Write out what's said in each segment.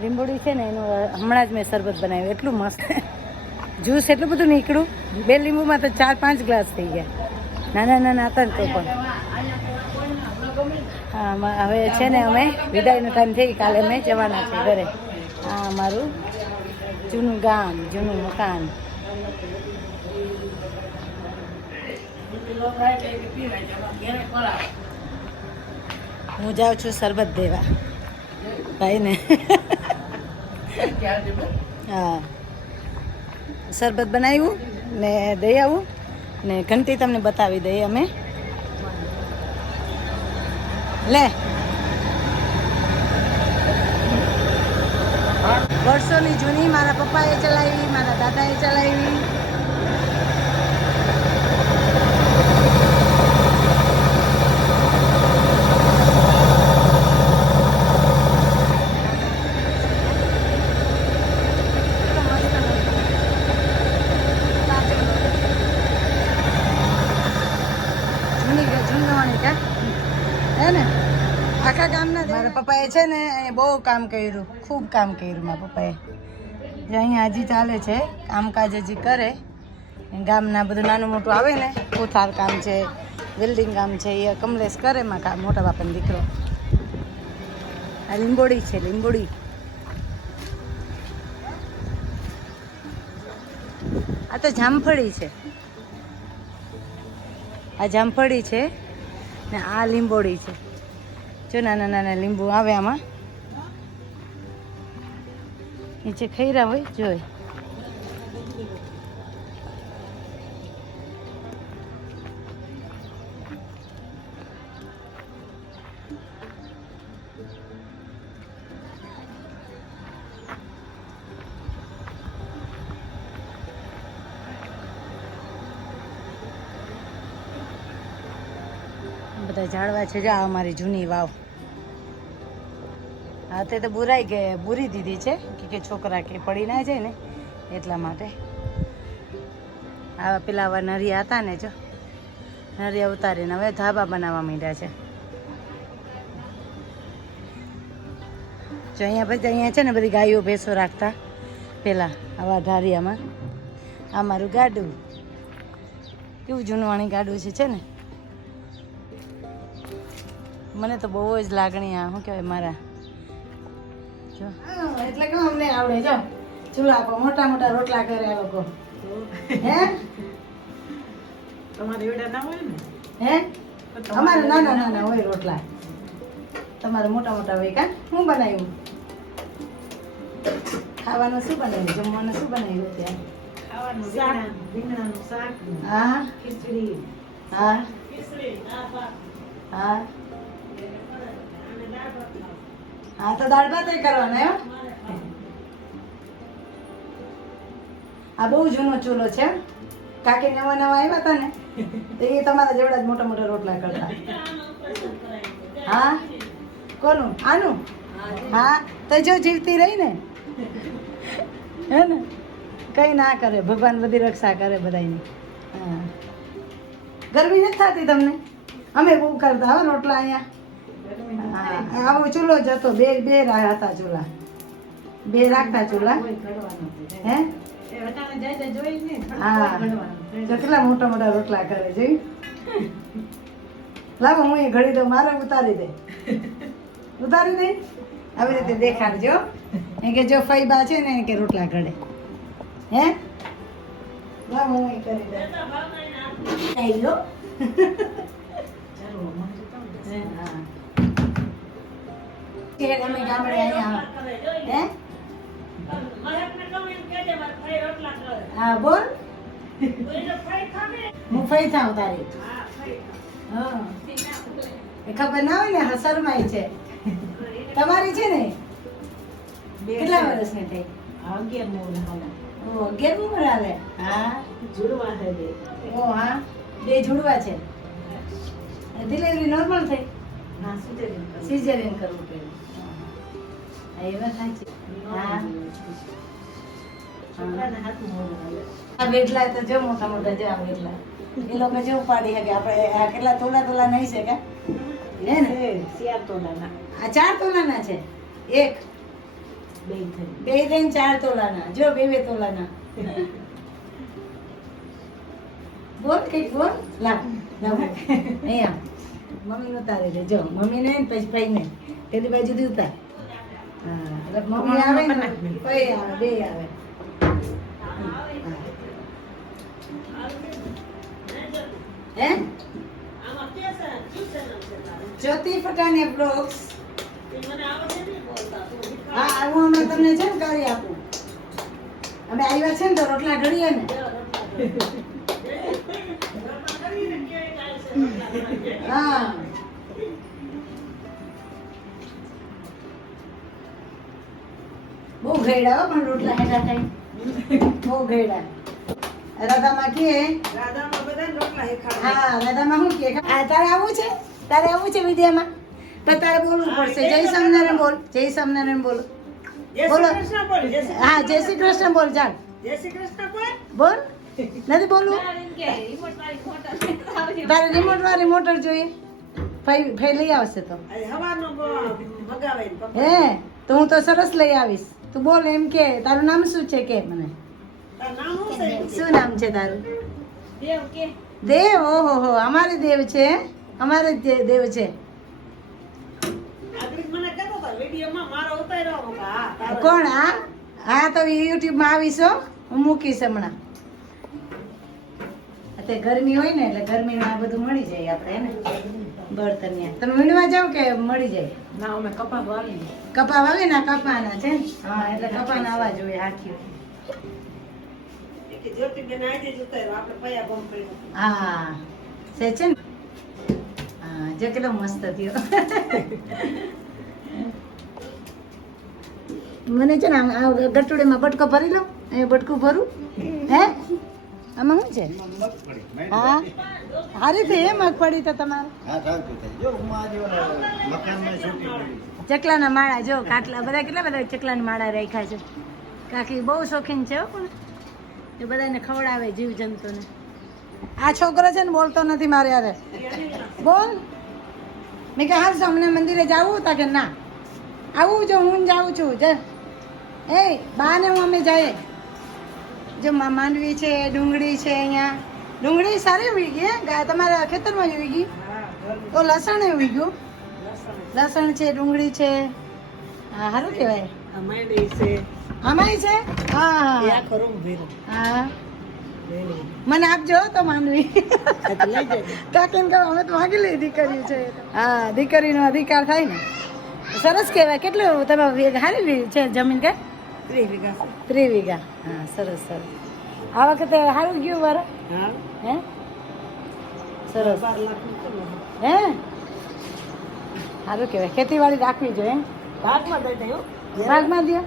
લીંબોડી છે ને એનું હમણાં જ મેં શરબત બનાવ્યું, એટલું મસ્ત જ્યુસ એટલું બધું નીકળ્યું. 2 લીંબુમાં તો 4-5 ગ્લાસ થઈ ગયા, નાના નાના હતા ને તો પણ. હા, હવે છે ને અમે વિદાયનો ટાઈમ થઈ, કાલે અમે જવાના છે ઘરે. હા, અમારું જૂનું ગામ, જૂનું મકાન. હું જાઉં છું શરબત દેવા ભાઈને. હા, શરબત બનાવ્યું ને દઈ આવું ને ઘંટી તમને બતાવી દઈએ અમે. લે, વર્ષોની જૂની મારા પપ્પાએ ચલાવી, મારા દાદાએ ચલાવી. આખા ગામના મારા પપ્પાએ છે ને બહુ કામ કર્યું, ખૂબ કામ કર્યું મારા પપ્પાએ. જે અહીંયા હજી ચાલે છે કામકાજ, હજી કરે. ગામના બધું નાનું મોટું આવે ને, કોથાર કામ છે, વેલ્ડિંગ કામ છે, એ કમલેશ કરે માં કામ, મોટા બાપાનો દીકરો. આ લીંબોડી છે, લીંબોડી. આ તો જામફળી છે, આ જામફળી છે ને આ લીંબોડી છે. જો નાના નાના લીંબુ આવે આમાં, નીચે ખૈરા હોય જોઈ. બધા ઝાડવા છે. જા અમારી જૂની વાવ. હા, તે તો બુરી દીધી છે કે છોકરા કે પડી ના જાય ને એટલા માટે. આવા પેલા આવા નરિયા હતા ને, જો નરિયા ઉતારીને હવે ધાબા બનાવવા માંડ્યા છે. જો અહીંયા છે ને બધી ગાયો ભેંસો રાખતા પેલા આવા ધારિયામાં. આ મારું ગાડું, કેવું જૂનવાણી ગાડું છે ને. મને તો બહુ જ લાગણી, આ શું કહેવાય મારા. જો એટલે કેમ અમને આવડે. જો ચૂલા પર મોટા મોટા રોટલા કરે આ લોકો. હે, તમારે એવડા ના હોય ને? હે, અમારે નાના નાના હોય રોટલા, તમારે મોટા મોટા હોય. કા શું બનાવ્યું? ખાવાનું શું બનાવ્યું? જમવાનું શું બનાવ્યું? ત્યાં ખાવાનું શાક, રીંગણાનું શાક. હા, ખીચડી. હા, ખીચડી. હા, હા, તો દાળ ભાત કરવાના. એમ, આ બહુ જૂનો ચૂલો છે. કાકી નવા નવા આવ્યા હતા ને તો એ તમારા જેવડા જ મોટા મોટા રોટલા કરતા. હા, કોનું? આનું? હા, તો જો જીવતી રહી ને, હે ને, કઈ ના કરે, ભગવાન બધી રક્ષા કરે બધાની. હા, ગરમી નથી થતી તમને? અમે બહુ કરતા હો રોટલા અહીંયા. હા, આવો ચૂલો જ હતો. બે હતા ચૂલા, 2 રાખતા ચૂલા. હે, હા, કેટલા મોટા મોટા રોટલા કરે. જોઈ, લાવો હું એ ઘડી દઉં, મારે ઉતારી દે. આવી રીતે દેખાડજો. એ કે જો ફઈબા છે ને કે રોટલા ઘડે. હે, લાવો હું એ કરી દઉં. અમે ગામડે અહીંયા. હે, હા, બોલ. હું ફઈ થાવ તારી હા એ ખબર ના હોય ને હા શરમાઈ છે તમારી છે ને કેટલા વર્ષની થઈ 11 ઉંમર હાલે હા जुड़वा है दे ઓ હા બે જુડવા છે ડિલિવરી નોર્મલ થઈ ना सीधे સિઝેરિયન કરવું પડ્યું હા એ વાત સાચી હા छोकरा ने हाथ मोड़ આ વેટલા તો જો મોટા મોટા જો આ વેટલા એ લોકો જો ઉપાડી શકે આપણે આ કેટલા તોલા નહીં છે કે હે ને सियार तो ना આ 4 તોલાના છે એક बे थे બે થઈને 4 તોલાના જો બે તોલાના બોલ કઈક બોલ લા અહીંયા મમ્મી નું ઉતારી દે જો મમ્મી ને પછી ભાઈ ને પેલી બાજુ દી ઉતાર હા એટલે મમ્મી આવે ને ભાઈ આવે બે આવે હે જ્યોતિ ફટાને બ્લોગ્સ હા હું હમણાં તમને છે ને કરી આપું અમે આવ્યા છે ને તો રોટલા ઢળીએ ને હા બહુ ઘેડા હો પણ રોટલા હેઠા થાય બહુ ઘેડા રાધામાં કે राधा में बदन रोटला है खा હા રાધામાં શું કે તારે આવું છે વિદ્યામાં તો તારે બોલવું પડશે જય સ્વામિનારાયણ બોલ જય સ્વામિનારાયણ બોલ जय बोलो। श्री कृष्ण बोल जय श्री હા જય શ્રી કૃષ્ણ બોલ ચાલ कृष्ण बोल બોલ નથી બોલવું તારે રિમોટ વાળી મોટર જોઈએ ફઈ લઈ આવશે તો अरे हवा नो मगावे पप्पा હે તો હું તો સરસ લઈ આવીશ તું બોલ એમ કે તારું નામ શું છે કે મને ता नाम हो सही શું નામ છે તારું देव के દેવ ઓહો હો અમારે દેવ છે અમારે દેવ છે आखिर मने कहतो था वीडियो में मारो उतार्यो होगा हां કોણ હા તો યુટ્યુબ માં આવીશ હો હું મૂકીશ હમણાં અત્યારે ગરમી હોય ને એટલે ગરમીમાં આ બધું મળી જાય આપણે હે ને બળતણ તમે વીણવા જાવ કે મળી જાય ना मैं कपा वाली કપા વાવે ને કપાના છે ને? હા એટલે કપાના આવા જોઈએ હાથીઓ કે જ્યોતિ બેન આજે જ ઉતાર્યો આપણે પયા બોમ કર્યો હા છે છે ને હા જો કેટલો મસ્ત થયો મને છે ને આ ગટુડીમાં બટકો ભરી લો એ બટકું ભરું હે આમાં શું છે હા હારી થઈ હે મગફળી તો તમારે હા સારું થાય જો હું આજે ઓલા મકાનમાં શૂટિંગ કરી ચકલાના માળા જો કાટલા બધા કેટલા બધા ચકલાના માળા રાખ્યા છે કાકી બહુ શોખીન છે હો પણ એ બધાને ખવડાવે જીવ જંતુને આ છોકરો છે ને બોલતો નથી મારે યારે બોલ મેં કે હાલ અમને મંદિરે જાવું તા કે ના આવું જો હું જાઉં છું જ એ બા ને હું અમે જઈએ જો માંડવી છે ડુંગળી છે અહીંયા ડુંગળી સારી ઉગી ગઈ હે તમારા ખેતરમાં જ ઉગી ગઈ તો લસણ એ ઉગી ગયું લસણ છે ડુંગળી છે હા સારું કહેવાય અમારે છે આમાંય છે હા યા હા કરું ભેરો હા મને આપજો તો માંડવી લઈ જાય કાકીને કહો અમે તો માગી લઈ દીકરી છે હા દીકરીનો અધિકાર થાય ને સરસ કહેવાય કેટલું તમે સારી છે જમીન કે 3 વીઘા 3 વીઘા હા સરસ સરસ આ વખતે સારું ગયું વાર હા હે સરસ 12 લાખ નું કરું હે સારું કહેવાય ખેતીવાડી રાખવી જોઈએ ભાગમાં દઈ દઉં ભાગમાં દો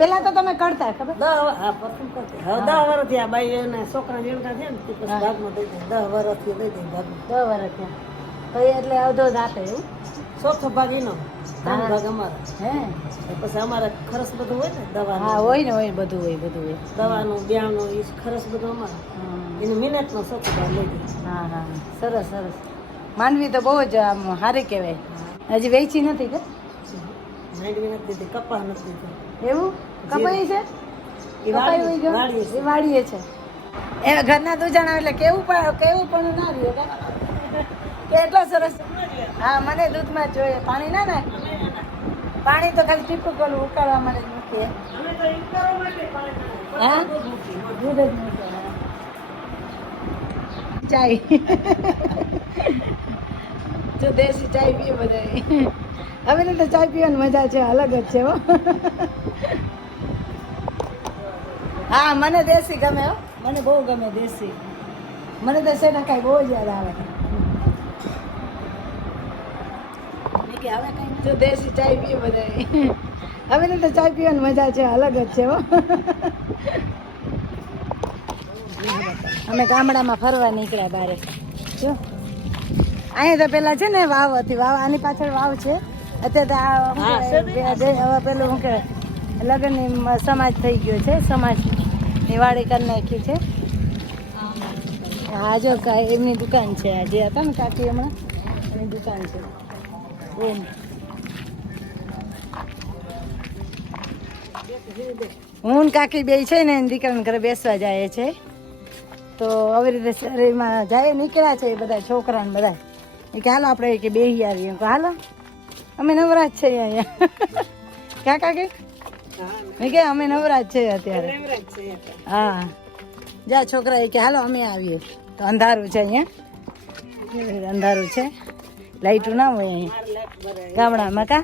પેલા તો તમે કરતા ખબર 10 હા પ્રથમ કરતી હવે 10 વર્ષ થયા બાઈ એના છોકરા જેણકા છે ને તે પછી હા. ભાગમાં દઈ દઉં 10 વર્ષ થી દઈ દઉં ભાગમાં 10 વર્ષ થયા પછી એટલે અડધો જ આપે એવું ચોથો ભાગ એનો ત્રણ હા. ભાગ અમારો હે પછી અમારે ખર્ચ બધું હોય ને દવાનું હા હોય ને હોય બધું હોય દવાનું બ્યાનું એ ખર્ચ બધું અમારો હા એની મહેનતનો ચોથો ભાગ લઈ દઉં હા હા સરસ સરસ માંડવી તો બહુ જ આમ સારી કહેવાય હજી વેચી નથી કે માંડવી નથી દીધી કપા નથી દીધી એવું કપાઈ છે એ કપાઈ હોય ગયો? વાડીએ છે. એ વાડીએ છે એ ઘરના દૂધાણા એટલે કેવું પણ ના રહ્યું કે? કે એટલો સરસ હા મને દૂધમાં જ જોઈએ પાણી ના નાખ પાણી તો ખાલી ટીપું પેલું ઉકાળવા માટે જ મૂકીએ અમે તો એમ કરવા માટે પાણી હા? દૂધ મૂકીએ. દૂધ જ મૂકીએ હા. ચાય જો દેશી ચાય પીએ બધા હવે ને તો ચાય પીવાની મજા છે અલગ જ છે હો હા મને દેશી ગમે હો મને બહુ ગમે દેશી મને તો શેના કાંઈ બહુ જ યાદ આવે તો દેશી ચાય પીએ બધા હવે ને તો ચાય પીવાની મજા છે અલગ જ છે હો અમે ગામડામાં ફરવા નીકળ્યા બારે જો અહીંયા તો પેલા છે ને વાવ હતી વાવ આની પાછળ વાવ છે અત્યારે તો આ હવે પેલું શું કે લગ્નની સમાજ થઈ ગયો છે સમાજની વાડી કરી નાખી છે હા જો એમની દુકાન છે આ જે હતા ને કાકી હમણાં એની દુકાન છે ઓમ હું ને કાકી બે છે ને એની દીકરાને ઘરે બેસવા જાય છે તો આવી રીતે શરીરમાં જાય નીકળ્યા છે એ બધા છોકરા ને બધા એ કે હાલો આપણે કે બેસી આવીએ હાલો અમે નવરાજ છે અહીંયા ક્યાં કાકી મેં કે અમે નવરાજ છે અત્યારે હા જા છોકરા એ કે હાલો અમે આવીએ તો અંધારું છે અહીંયા અંધારું છે લાઈટું ના હોય અહીંયા ગામડામાં કા